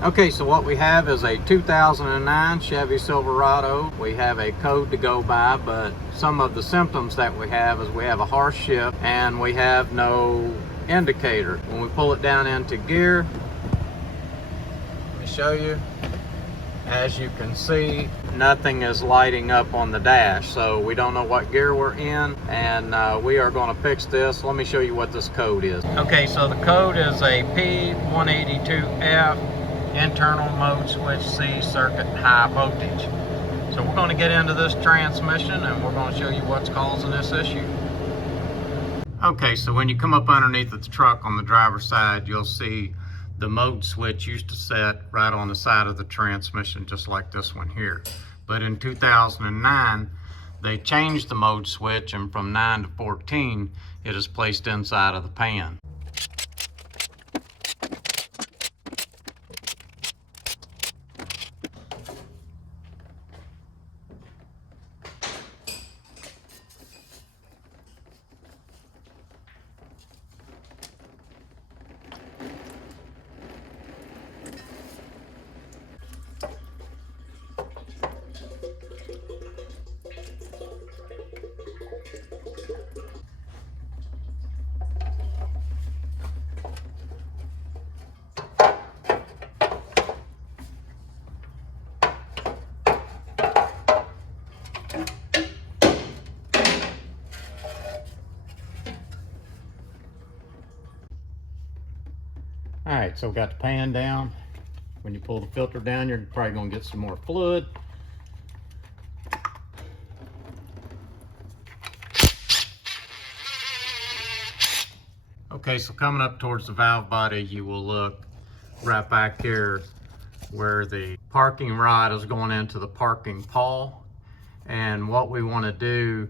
Okay, so what we have is a 2009 Chevy Silverado. We have a code to go by, but some of the symptoms that we have is we have a harsh shift and we have no indicator. When we pull it down into gear, let me show you. As you can see, nothing is lighting up on the dash, so we don't know what gear we're in, and we are going to fix this. Let me show you what this code is. Okay, so the code is a p182f. Internal mode switch C circuit high voltage. So we're going to get into this transmission and we're going to show you what's causing this issue. Okay, so when you come up underneath the truck on the driver's side, you'll see the mode switch used to set right on the side of the transmission, just like this one here. But in 2009, they changed the mode switch, and from 9 to 14, it is placed inside of the pan. Alright, so we got the pan down. When you pull the filter down, you're probably going to get some more fluid. Okay, so coming up towards the valve body, you will look right back here where the parking rod is going into the parking pawl. And what we want to do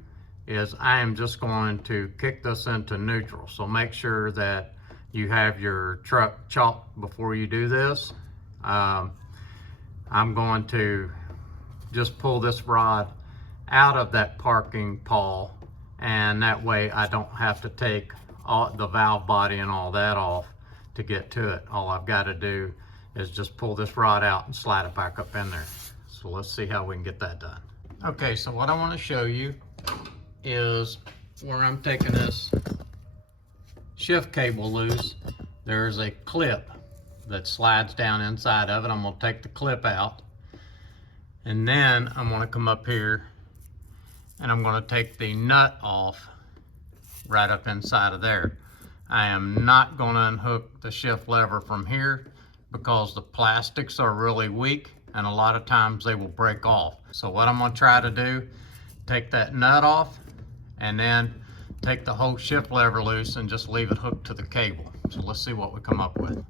is I am just going to kick this into neutral. So make sure that you have your truck chalked before you do this. I'm going to just pull this rod out of that parking pawl, and that way I don't have to take all the valve body and all that off to get to it. All I've got to do is just pull this rod out and slide it back up in there. So let's see how we can get that done. Okay, so what I want to show you is where I'm taking this shift cable loose. There's a clip that slides down inside of it. I'm going to take the clip out, and then I'm going to come up here and I'm going to take the nut off right up inside of there. I am not going to unhook the shift lever from here because the plastics are really weak and a lot of times they will break off. So what I'm going to try to do, take that nut off and then take the whole shift lever loose and just leave it hooked to the cable. So let's see what we come up with.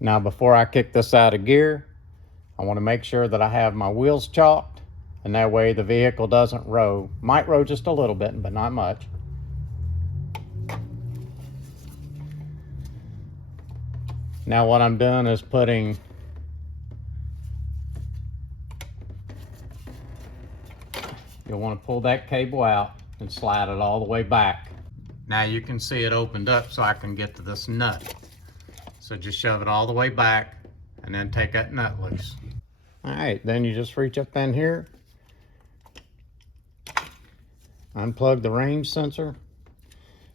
Now before I kick this out of gear, I want to make sure that I have my wheels chalked, and that way the vehicle doesn't row. Might row just a little bit, but not much. Now what I'm doing is putting you'll want to pull that cable out and slide it all the way back. Now you can see it opened up so I can get to this nut. So just shove it all the way back and then take that nut loose. Alright, then you just reach up in here, unplug the range sensor.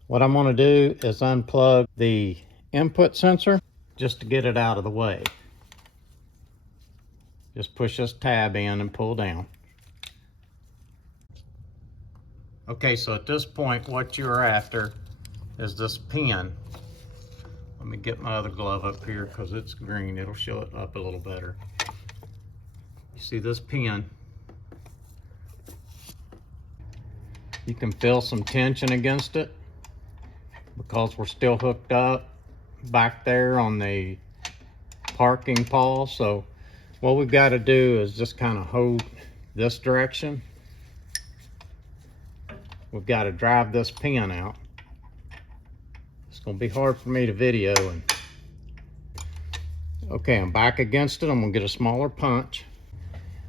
What I'm going to do is unplug the input sensor just to get it out of the way. Just push this tab in and pull down. Okay, so at this point what you're after is this pin. Let me get my other glove up here because it's green. It'll show it up a little better. You see this pin? You can feel some tension against it because we're still hooked up back there on the parking pawl. So what we've got to do is just kind of hold this direction. We've got to drive this pin out. It's going to be hard for me to video. Okay, I'm back against it. I'm going to get a smaller punch.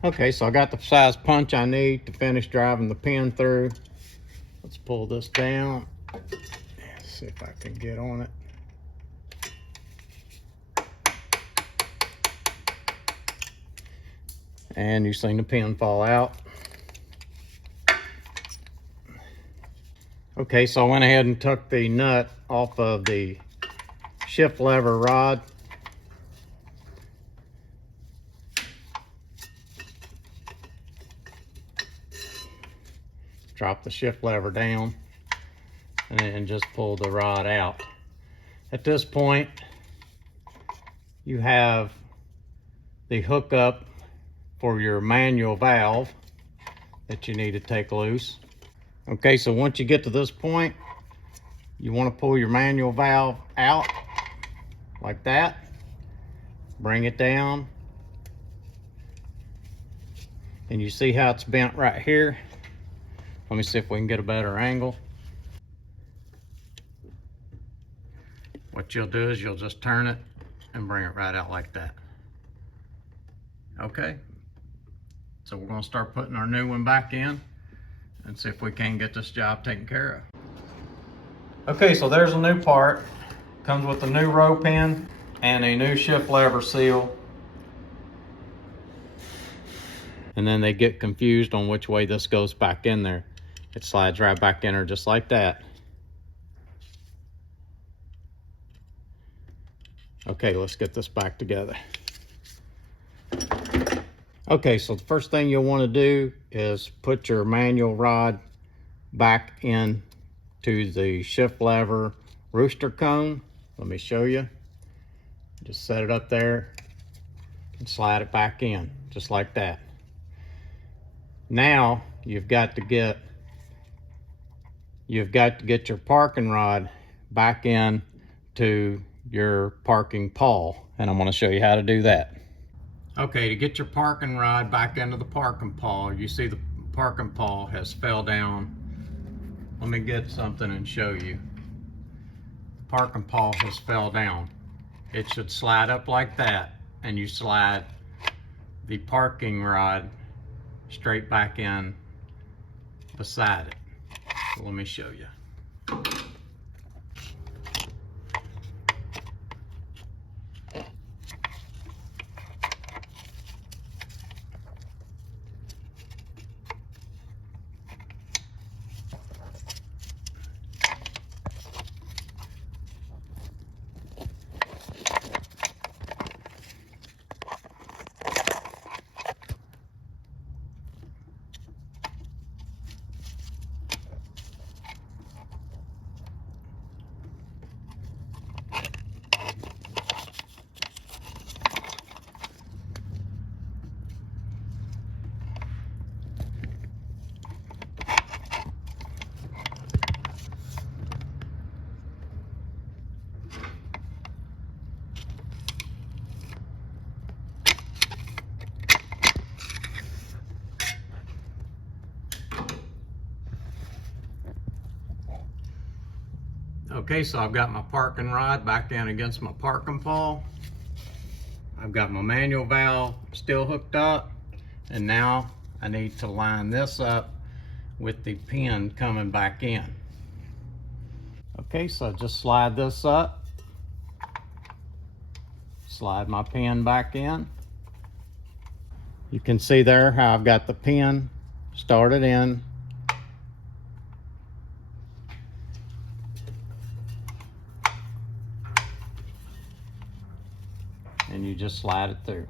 Okay, so I got the size punch I need to finish driving the pin through. Let's pull this down. Let's see if I can get on it. And you've seen the pin fall out. Okay, so I went ahead and took the nut off of the shift lever rod. Drop the shift lever down and then just pull the rod out. At this point, you have the hookup for your manual valve that you need to take loose. Okay, so once you get to this point, you want to pull your manual valve out like that. Bring it down. And you see how it's bent right here? Let me see if we can get a better angle. What you'll do is you'll just turn it and bring it right out like that. Okay, so we're going to start putting our new one back in and see if we can get this job taken care of. Okay, so there's a new part. Comes with a new row pin and a new shift lever seal. And then they get confused on which way this goes back in there. It slides right back in there just like that. Okay, let's get this back together. Okay, so the first thing you'll want to do is put your manual rod back in to the shift lever rooster cone. Let me show you. Just set it up there and slide it back in just like that. Now you've got to get your parking rod back in to your parking pawl, and I'm going to show you how to do that. Okay, to get your parking rod back into the parking pawl, you see the parking pawl has fell down. Let me get something and show you. The parking pawl has fell down. It should slide up like that, and you slide the parking rod straight back in beside it. So let me show you. Okay, so I've got my parking rod back in against my parking pawl. I've got my manual valve still hooked up, and now I need to line this up with the pin coming back in. Okay, so I just slide this up, slide my pin back in. You can see there how I've got the pin started in. And you just slide it through.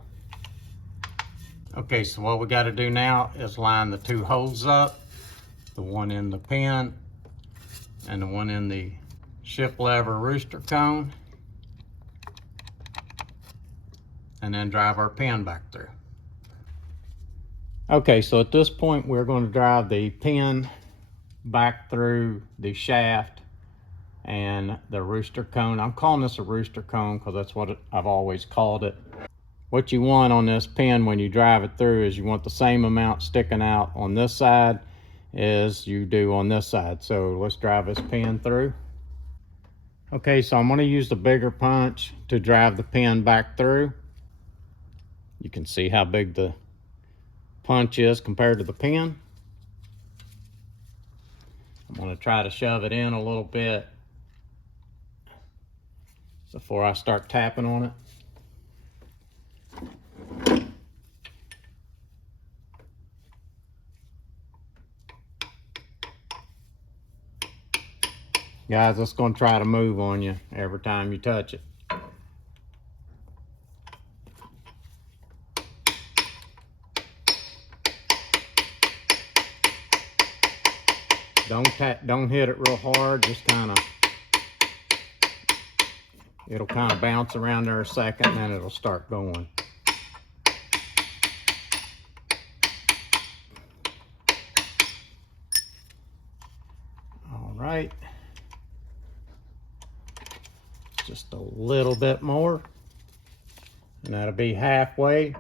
Okay, so what we got to do now is line the two holes up, the one in the pin and the one in the shift lever rooster cone, and then drive our pin back through. Okay, so at this point we're going to drive the pin back through the shaft and the rooster cone. I'm calling this a rooster cone because that's what I've always called it. What you want on this pin when you drive it through is you want the same amount sticking out on this side as you do on this side. So let's drive this pin through. Okay, so I'm going to use the bigger punch to drive the pin back through. You can see how big the punch is compared to the pen. I'm going to try to shove it in a little bit before I start tapping on it. Guys, it's going to try to move on you every time you touch it. Don't hit it real hard, just kind of, it'll kind of bounce around there a second and then it'll start going. All right. Just a little bit more, and that'll be halfway.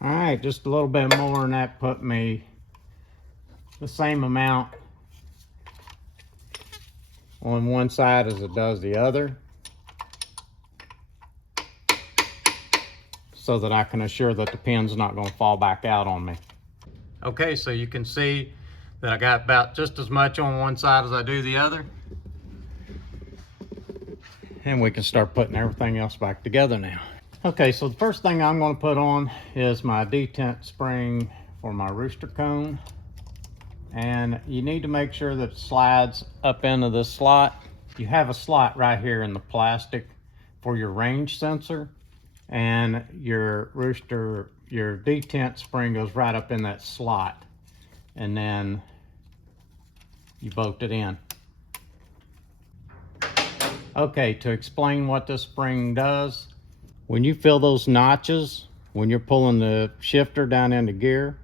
All right, just a little bit more, and that put me the same amount on one side as it does the other, so that I can assure that the pin's not going to fall back out on me. Okay, so you can see that I got about just as much on one side as I do the other. And we can start putting everything else back together now. Okay, so the first thing I'm going to put on is my detent spring for my rooster cone. And you need to make sure that it slides up into this slot. You have a slot right here in the plastic for your range sensor, and your detent spring goes right up in that slot, and then you bolt it in. Okay, to explain what this spring does, when you feel those notches, when you're pulling the shifter down into gear,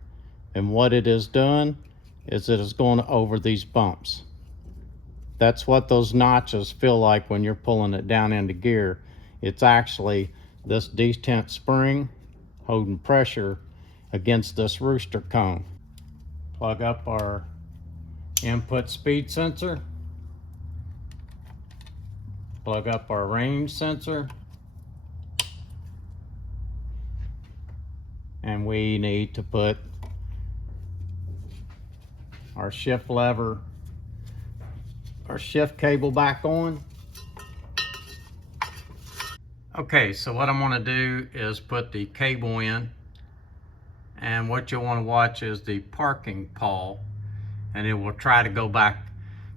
and what it has done is it is going over these bumps. That's what those notches feel like when you're pulling it down into gear. It's actually this detent spring holding pressure against this rooster cone. Plug up our input speed sensor. Plug up our range sensor. And we need to put our shift lever, our shift cable back on. Okay, so what I'm going to do is put the cable in, and what you'll want to watch is the parking pawl, and it will try to go back.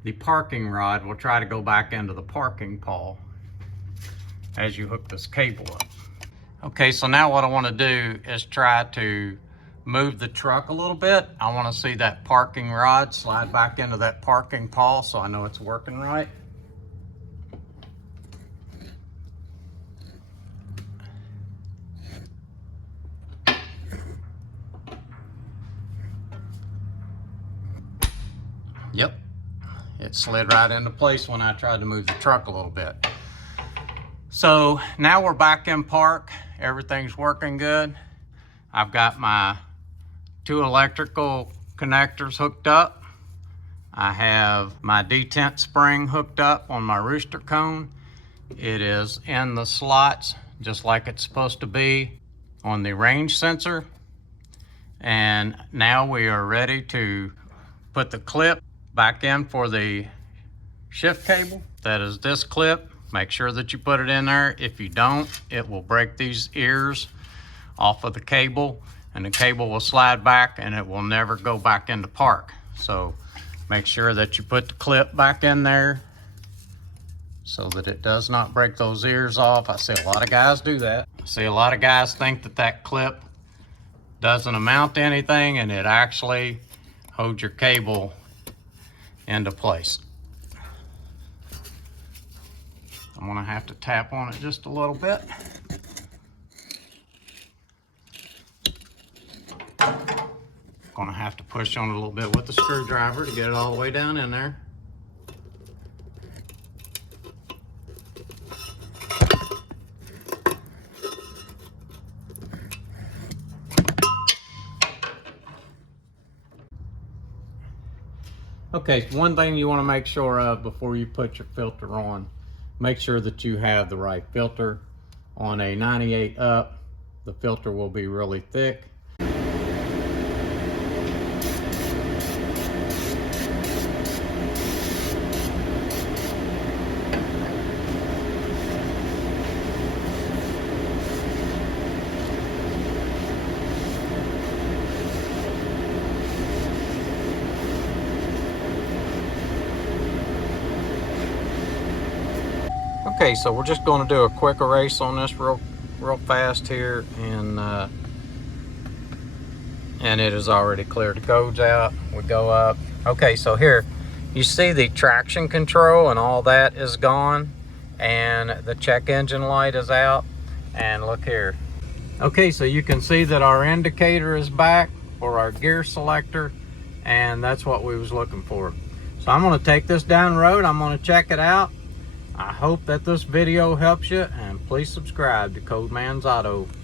The parking rod will try to go back into the parking pawl as you hook this cable up. Okay, so now what I want to do is try to move the truck a little bit. I want to see that parking rod slide back into that parking pawl so I know it's working right. Yep, it slid right into place when I tried to move the truck a little bit. So now we're back in park. Everything's working good. I've got my 2 electrical connectors hooked up. I have my detent spring hooked up on my rooster cone. It is in the slots just like it's supposed to be on the range sensor. And now we are ready to put the clip back in for the shift cable. That is this clip. Make sure that you put it in there. If you don't, it will break these ears off of the cable, and the cable will slide back and it will never go back into park. So make sure that you put the clip back in there so that it does not break those ears off. I see a lot of guys do that. I see a lot of guys think that that clip doesn't amount to anything, and it actually holds your cable into place. I'm gonna have to tap on it just a little bit. Gonna have to push on it a little bit with the screwdriver to get it all the way down in there. Okay, one thing you want to make sure of before you put your filter on, make sure that you have the right filter on a 98 up the filter will be really thick. Okay, so we're just going to do a quick erase on this real fast here, and it is already cleared the codes out. We go up. Okay, so here you see the traction control and all that is gone, and the check engine light is out. And look here. Okay, so you can see that our indicator is back for our gear selector, and that's what we was looking for. So I'm going to take this down the road. I'm going to check it out. I hope that this video helps you, and please subscribe to Codeman's Auto.